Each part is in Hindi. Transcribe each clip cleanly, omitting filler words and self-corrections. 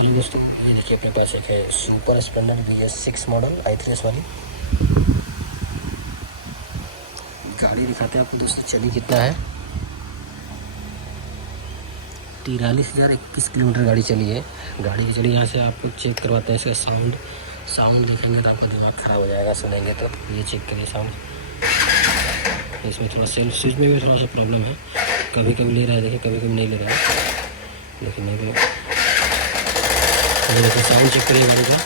खोलिए दोस्तों, ये देखिए अपने पास एक है super Splendor BS6 model i3s वाली गाड़ी। दिखाते हैं आपको दोस्तों चली कितना है। 43,021 किलोमीटर गाड़ी चली है। गाड़ी की चली यहाँ से आपको चेक करवाते हैं इसका साउंड देखेंगे तो आपका दिमाग ख़राब हो जाएगा सुनेंगे तो। ये चेक करिए साउंड, इसमें थोड़ा सेल्फ स्विच में भी थोड़ा सा प्रॉब्लम है, कभी कभी ले रहा है देखिए, कभी कभी नहीं ले रहा है। लेकिन नहीं देखिए साउंड चेक करिए गाड़ी का।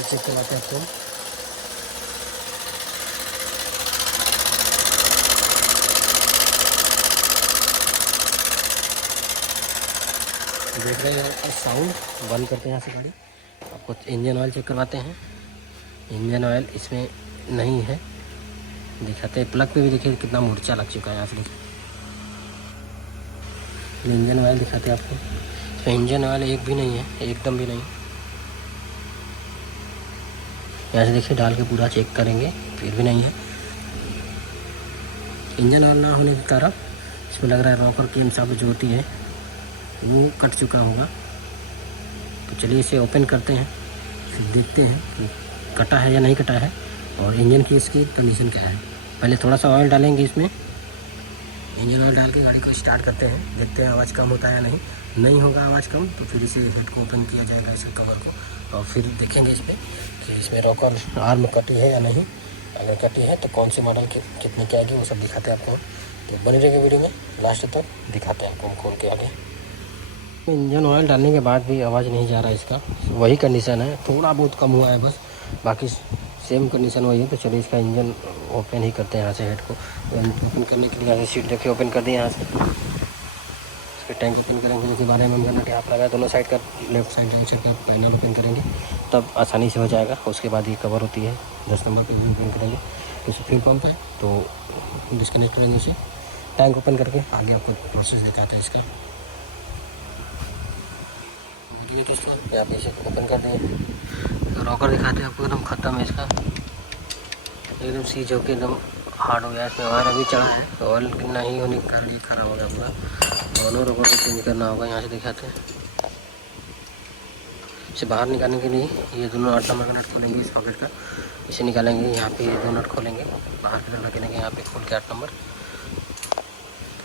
चेक करवाते हैं आपको। देख रहे हैं साउंड। बंद करते हैं यहाँ से गाड़ी, आपको इंजन ऑयल चेक करवाते हैं। इंजन ऑयल इसमें नहीं है, दिखाते हैं। प्लग पे भी देखिए कितना मूर्छा लग चुका है यहाँ से, देखिए। इंजन ऑयल दिखाते हैं आपको, इसमें इंजन ऑयल एक भी नहीं है, एकदम भी नहीं। यहाँ से देखिए डाल के पूरा चेक करेंगे, फिर भी नहीं है। इंजन ऑयल ना होने के कारण इसमें लग रहा है रॉकर की इंसाफ जो होती है वो कट चुका होगा। तो चलिए इसे ओपन करते हैं, फिर देखते हैं कि कटा है या नहीं कटा है और इंजन की इसकी कंडीशन क्या है। पहले थोड़ा सा ऑयल डालेंगे इसमें, इंजन ऑयल डाल के गाड़ी को स्टार्ट करते हैं, देखते हैं आवाज़ कम होता है या नहीं होगा आवाज़ कम तो फिर इसे हेड को ओपन किया जाएगा, इसे कवर को, और फिर देखेंगे इसमें कि इसमें रॉकर आर्म कटी है या नहीं। अगर कटी है तो कौन सी मॉडल कितनी की आएगी वो सब दिखाते हैं आपको। तो बने रहेंगे वीडियो में लास्ट तक, दिखाते हैं आपको खोल के आगे। इंजन ऑयल डालने के बाद भी आवाज़ नहीं जा रहा है इसका, वही कंडीशन है, थोड़ा बहुत कम हुआ है बस, बाकी सेम कंडीशन वही है। तो चलिए इसका इंजन ओपन ही करते हैं यहाँ से। हेड को ओपन करने के लिए यहाँ से सीट देखिए ओपन कर दिए यहाँ से। इसके टैंक ओपन करेंगे, उसके बारे में हम करना टैप लगा दोनों साइड का, लेफ्ट साइड राइट साइड का पैनल ओपन करेंगे तब आसानी से हो जाएगा। उसके बाद ये कवर होती है 10 नंबर पर भी ओपन करेंगे। तो फ्यूल पंप है तो डिस्कनेक्ट करेंगे इसे, टैंक ओपन करके आगे आपको प्रोसेस दिखाते हैं इसका। दोस्तों यहाँ पे इसे ओपन कर दिए, रॉकर दिखाते हैं आपको, एकदम ख़त्म है इसका, एकदम सीज होकर एकदम हार्ड हो गया। इसमें ऑयल अभी चढ़ा है, ऑयल नहीं होने के कारण ये खराब हो गया पूरा। दोनों रॉकर को चेंज करना होगा। यहाँ से दिखाते हैं, इसे बाहर निकालने के लिए ये दोनों 8 नंबर का नट खोलेंगे इस पॉकेट का, इसे निकालेंगे। यहाँ पे ये दो नट खोलेंगे, बाहर की तरफ रखेंगे, यहाँ पे खोल के 8 नंबर,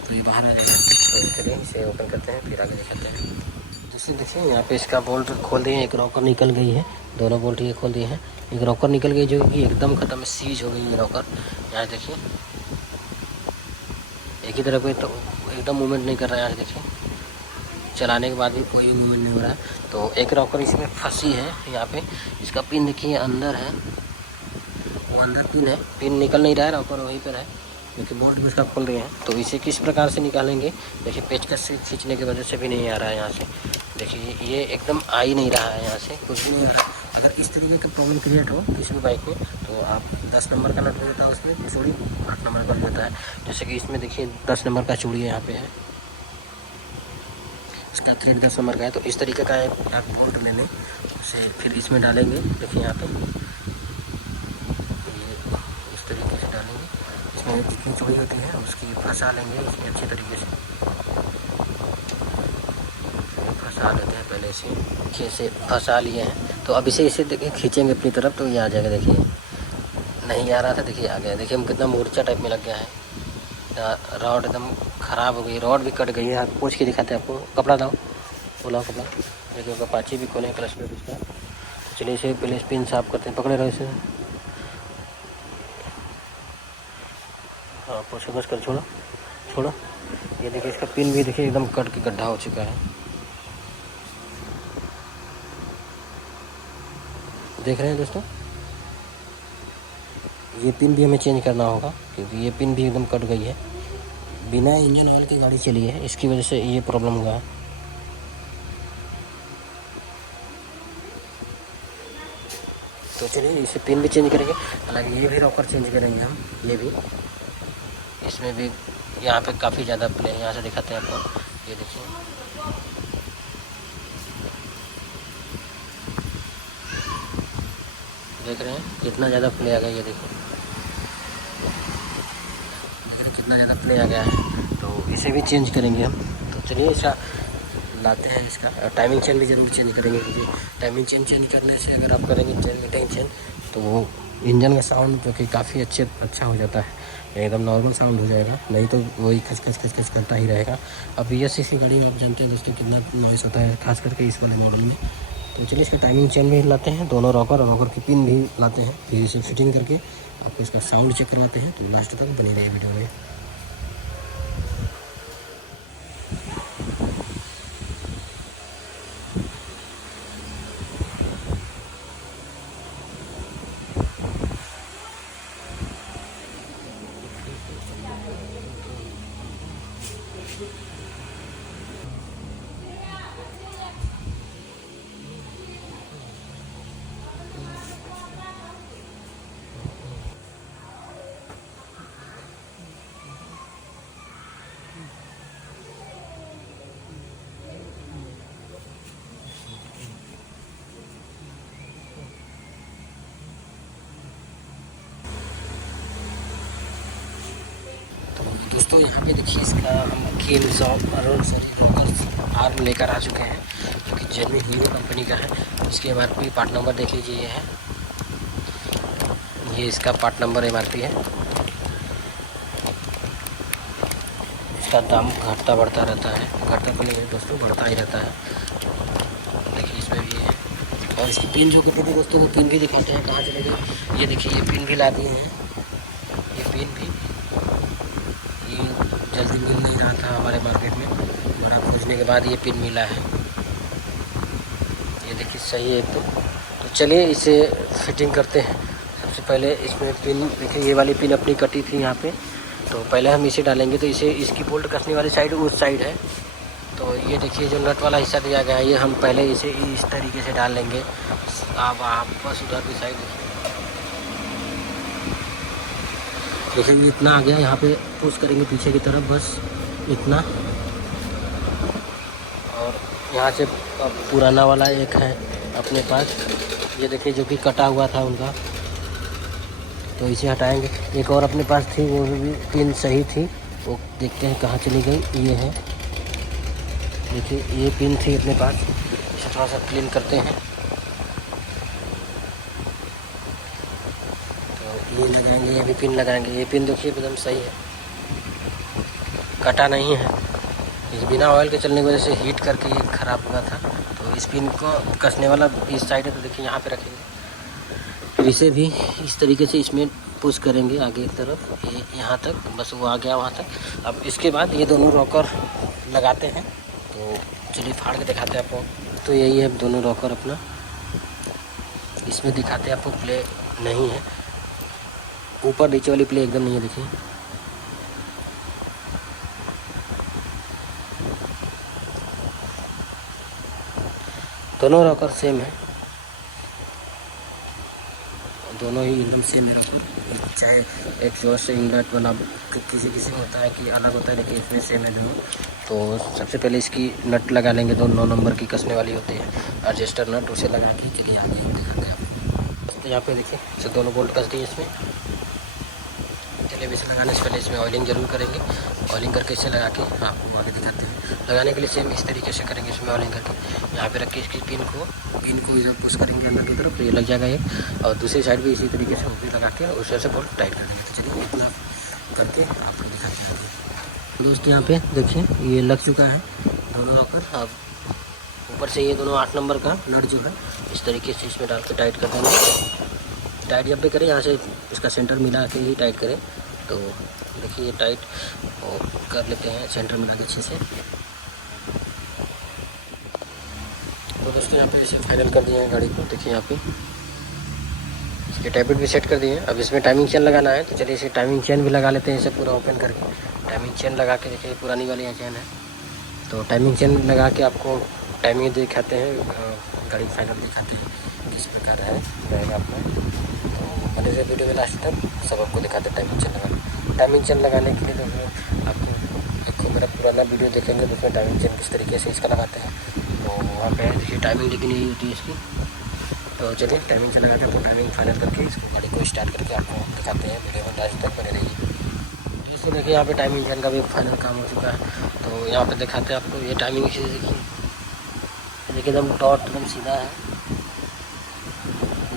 तो ये बाहर आ जाएगा। तो चलिए इसे ओपन करते हैं, फिर आगे दिखाते हैं। जैसे देखिए यहाँ पे इसका बोल्ट खोल दिए, एक रॉकर निकल गई है, दोनों बोल्ट ये खोल दिए हैं, एक रॉकर निकल गई जो कि एकदम ख़त्म सीज हो गई है रॉकर। यहाँ देखिए एक ही तरफ तो एकदम मूवमेंट नहीं कर रहा है। यहाँ देखिए चलाने के बाद भी कोई मूवमेंट नहीं हो रहा है। तो एक रॉकर इसमें फंसी है, यहाँ पे इसका पिन देखिए अंदर है, वो अंदर पिन है, पिन निकल नहीं रहा है, रॉकर वहीं पर है क्योंकि बोल्ट भी उसका खोल रहे हैं। तो इसे किस प्रकार से निकालेंगे, देखिए पेचकस से खींचने की वजह से भी नहीं आ रहा है। यहाँ से देखिए ये एकदम आ ही नहीं रहा है, यहाँ से कुछ भी नहीं आ रहा है। अगर इस तरीके का प्रॉब्लम क्रिएट हो किसी भी बाइक में तो आप 10 नंबर का नट हो जाता है उसमें, चूड़ी 8 नंबर का हो जाता है। जैसे कि इसमें देखिए 10 नंबर का चूड़ी यहाँ पे है, इसका थ्रेड 10 नंबर का है। तो इस तरीके का एक आप बोल्ट ले लें, उसे फिर इसमें डालेंगे। देखिए यहाँ पे ये इस तरीके से डालेंगे, इसमें जितनी चूड़ी होती है उसकी फंसा लेंगे इसमें अच्छे तरीके से फंसा लेते हैं। पहले से फंसा लिए हैं तो अब इसे देखिए खींचेंगे अपनी तरफ तो ये आ जाएगा। देखिए नहीं आ रहा था, देखिए आ गया। देखिए हम कितना मूर्छा टाइप में लग गया है, रॉड एकदम ख़राब हो गई, रॉड भी कट गई है। पूछ के दिखाते हैं आपको, कपड़ा दो, बोलाओ कपड़ा। देखिए अपाची भी खोले क्लच प्लेट उसका। तो चलिए इसे पहले स्पिन साफ करते हैं, पकड़े रहो इसे। हाँ पूछ बस कर, छोड़ो। ये देखिए इसका पिन भी देखिए एकदम कट के गड्ढा हो चुका है, देख रहे हैं दोस्तों। ये पिन भी हमें चेंज करना होगा क्योंकि ये पिन भी एकदम कट गई है। बिना इंजन ऑयल की गाड़ी चली है, इसकी वजह से ये प्रॉब्लम हुआ है। तो चलिए इसे पिन भी चेंज करेंगे, हालांकि ये भी रॉकर चेंज करेंगे हम, ये भी इसमें भी यहाँ पे काफ़ी ज़्यादा प्ले है। यहाँ से दिखाते हैं आपको, ये देखिए देख रहे हैं कितना ज़्यादा प्ले आ गया, ये देखो कितना ज़्यादा प्ले आ गया है। तो इसे भी चेंज करेंगे हम। तो चलिए इसका लाते हैं, इसका टाइमिंग चेन भी ज़रूर चेंज करेंगे, क्योंकि टाइमिंग चेंज करने से अगर आप करेंगे टाइमिंग चेन तो वो इंजन का साउंड जो कि काफ़ी अच्छा हो जाता है, एकदम नॉर्मल साउंड हो जाएगा, नहीं तो वही खच खच करता ही रहेगा। अब BS6 की गाड़ी में आप जानते हैं दोस्तों कितना नॉइस होता है, खास करके इस वाले मॉडल में। तो चलिए इसका टाइमिंग चेन भी लाते हैं, दोनों रॉकर और रॉकर की पिन भी लाते हैं, फिर इसे फिटिंग करके आपको इसका साउंड चेक करवाते हैं। तो लास्ट तक बने रहे वीडियो में। दोस्तों यहाँ पे देखिए इसका हम केम्स आर्म लेकर आ चुके हैं, जो कि जेन्युइन हीरो कंपनी का है। इसके MRP पार्ट नंबर देख लीजिए, ये है, ये इसका पार्ट नंबर MRP है। इसका दाम घटता बढ़ता रहता है, घटता तो नहीं है दोस्तों, बढ़ता ही रहता है। देखिए इसमें भी है, और इसकी पिन जो कहते थे दोस्तों, वो पिन भी दिखाते हैं कहाँ चले गए। ये देखिए ये पिन भी ला दिए हैं, ये पिन भी ये जल्दी मिल नहीं रहा था हमारे मार्केट में, बड़ा खोजने के बाद ये पिन मिला है। ये देखिए सही है तो चलिए इसे फिटिंग करते हैं। सबसे पहले इसमें पिन देखिए, ये वाली पिन अपनी कटी थी यहाँ पे, तो पहले हम इसे डालेंगे। तो इसे इसकी बोल्ट कसने वाली साइड उस साइड है, तो ये देखिए जो नट वाला हिस्सा दिया गया है, ये हम पहले इसे इस तरीके से डाल लेंगे। आप बस उधर की साइड देखिए इतना आ गया, यहाँ पे पुश करेंगे पीछे की तरफ, बस इतना। और यहाँ से पुराना वाला एक है अपने पास, ये देखिए जो कि कटा हुआ था उनका, तो इसे हटाएंगे। एक और अपने पास थी, वो भी पिन सही थी, वो देखते हैं कहाँ चली गई। ये है देखिए, ये पिन थी अपने पास, इसे थोड़ा सा क्लीन करते हैं। तो ये लगाएंगे, ये भी पिन लगाएंगे। ये पिन देखिए एकदम सही है, कटा नहीं है। इस बिना ऑयल के चलने की वजह से हीट करके ये ख़राब हुआ था। तो इस पिन को कसने वाला इस साइड है, तो देखिए यहाँ पे रखेंगे, फिर इसे भी इस तरीके से इसमें पुश करेंगे आगे की तरफ, ये यहाँ तक, बस वो आ गया वहाँ तक। अब इसके बाद ये दोनों रॉकर लगाते हैं, तो चलिए फाड़ के दिखाते हैं आपको। तो यही है दोनों रॉकर अपना, इसमें दिखाते हैं आपको, प्ले नहीं है, ऊपर नीचे वाली प्ले एकदम नहीं है। देखिए दोनों रॉकर सेम है, दोनों ही एकदम सेम है रॉकर। चाहे एग्जॉस्ट से इंडट वाला किसी में होता है कि अलग होता है, लेकिन इसमें सेम है दोनों। तो सबसे पहले इसकी नट लगा लेंगे, 2 नंबर की कसने वाली होती है एडजस्टर नट, उसे लगा के चलिए आगे दिखाते हैं आपको। तो यहाँ पे देखिए इसे दोनों बोल्ट कस दिए इसमें। चलिए इसे लगाने से पहले इसमें ऑयलिंग जरूर करेंगे, ऑयलिंग करके इसे लगा के आपको आगे दिखाते हैं। लगाने के लिए सेम इस तरीके से करेंगे, इसमें ऑयलिंग करके यहाँ पे रख के इसकी पिन को इधर पुश करेंगे अंदर की तरफ, तो ये लग जाएगा ये। और दूसरी साइड भी इसी तरीके से वो भी लगा के उस से बोल्ट टाइट कर देंगे। तो चलिए इतना करके आपको दिखाते हैं दोस्त। यहाँ पे देखिए ये लग चुका है दोनों रॉकर। अब ऊपर से ये दोनों 8 नंबर का नट जो है इस तरीके से इसमें डाल के टाइट कर देंगे। टाइट जब भी करें यहाँ से इसका सेंटर मिला के ही टाइट करें। तो देखिए टाइट और कर लेते हैं सेंटर मिला के अच्छे से। तो दोस्तों यहाँ पे इसे फाइनल कर दिए हैं गाड़ी को। देखिए यहाँ पे इसके टैबलेट भी सेट कर दिए हैं। अब इसमें टाइमिंग चेन लगाना है, तो चलिए इसे टाइमिंग चेन भी लगा लेते हैं। इसे पूरा ओपन करके टाइमिंग चेन लगा के देखिए, पुरानी वाली यहाँ चेन है, तो टाइमिंग चेन लगा के आपको टाइमिंग दिखाते हैं, गाड़ी फाइनल दिखाते हैं किस प्रकार रहेगा अपना। तो बने रहे वीडियो में लास्ट तक, सब आपको दिखाते हैं टाइमिंग चेन लगाना। टाइमिंग चेन लगाने के लिए तो आपको देखो मेरा पुराना वीडियो देखेंगे तो उसमें टाइमिंग चेन किस तरीके से इसका लगाते हैं। तो वहाँ पे देखिए टाइमिंग लेकिन यही होती है इसकी, तो चलिए टाइमिंग चला जाते हैं, तो टाइमिंग फाइनल करके इसको गाड़ी को स्टार्ट करके आपको दिखाते हैं। वीडियो में लास्ट तक बने रहिए। जैसे देखिए यहाँ पे टाइमिंग इंजन का भी फाइनल काम हो चुका है। तो यहाँ पे दिखाते हैं आपको ये टाइमिंग इसे देखिए एकदम डॉट एकदम सीधा है,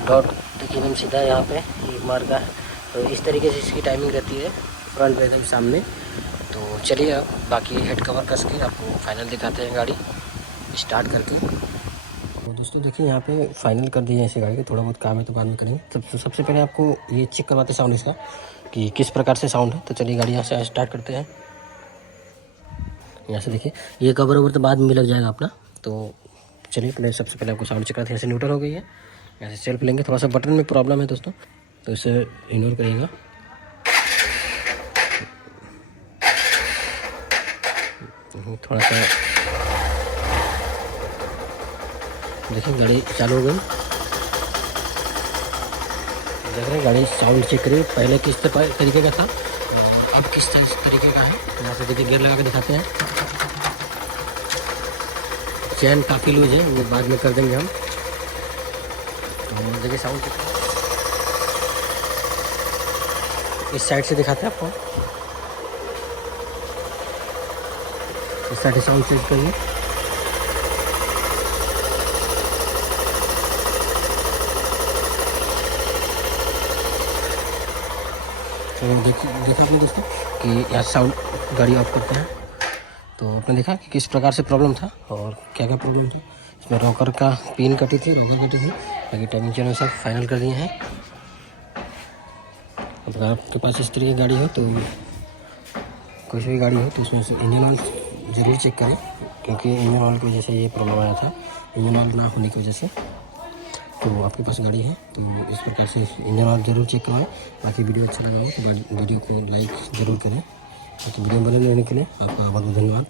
डॉट देखिए एकदम सीधा है, यहाँ पे एक मार्क का है। तो इस तरीके से इसकी टाइमिंग रहती है फ्रंट में एकदम सामने। तो चलिए अब बाकी हेड कवर कस के आपको फाइनल दिखाते हैं गाड़ी स्टार्ट करके। तो दोस्तों देखिए यहाँ पे फाइनल कर दिए ऐसे गाड़ी के, थोड़ा बहुत काम है तो बाद में करेंगे। सबसे पहले आपको ये चेक करवाते साउंड इसका कि किस प्रकार से साउंड है। तो चलिए गाड़ी यहाँ से स्टार्ट करते हैं। यहाँ से देखिए ये कवर ओवर तो बाद में भी लग जाएगा अपना। तो चलिए पहले सबसे पहले आपको साउंड चेक करते हैं। ऐसे न्यूट्रल हो गई है, यहाँ से सेल्फ लेंगे। थोड़ा सा बटन में प्रॉब्लम है दोस्तों, तो इसे इग्नोर करिएगा। थोड़ा सा देखिए गाड़ी चालू हो गई, देख रहे हैं गाड़ी साउंड चेक करिए। पहले किस तरीके का था और अब किस तरीके का है। यहाँ से देखिए गियर लगा के दिखाते हैं। चैन काफ़ी लूज है, वो बाद में कर देंगे हम। तो देखिए साउंड चेक इस साइड से दिखाते हैं आपको, इस साइड से साउंड चेक करिए। तो देखा आपने दोस्तों कि यहाँ साउंड गाड़ी ऑफ करते हैं। तो आपने देखा कि किस प्रकार से प्रॉब्लम था और क्या क्या प्रॉब्लम थी। इसमें रॉकर का पिन कटी थी, रॉकर कटी थी। बाकी टाइमिंग चैनल सब फाइनल कर दिए हैं। अब अगर आपके पास इस तरीके की गाड़ी हो, तो कोई भी गाड़ी हो, तो उसमें से इंजन ऑयल ज़रूर चेक करें, क्योंकि इंजन ऑयल की वजह से ये प्रॉब्लम आया था। इंजन ऑयल ना होने की वजह से, तो आपके पास गाड़ी है तो इस प्रकार से इंजन ऑयल ज़रूर चेक करवाएं। बाकी वीडियो अच्छा लगा हो तो वीडियो को लाइक ज़रूर करें। बाकी वीडियो बने रहने के लिए आपका बहुत बहुत धन्यवाद।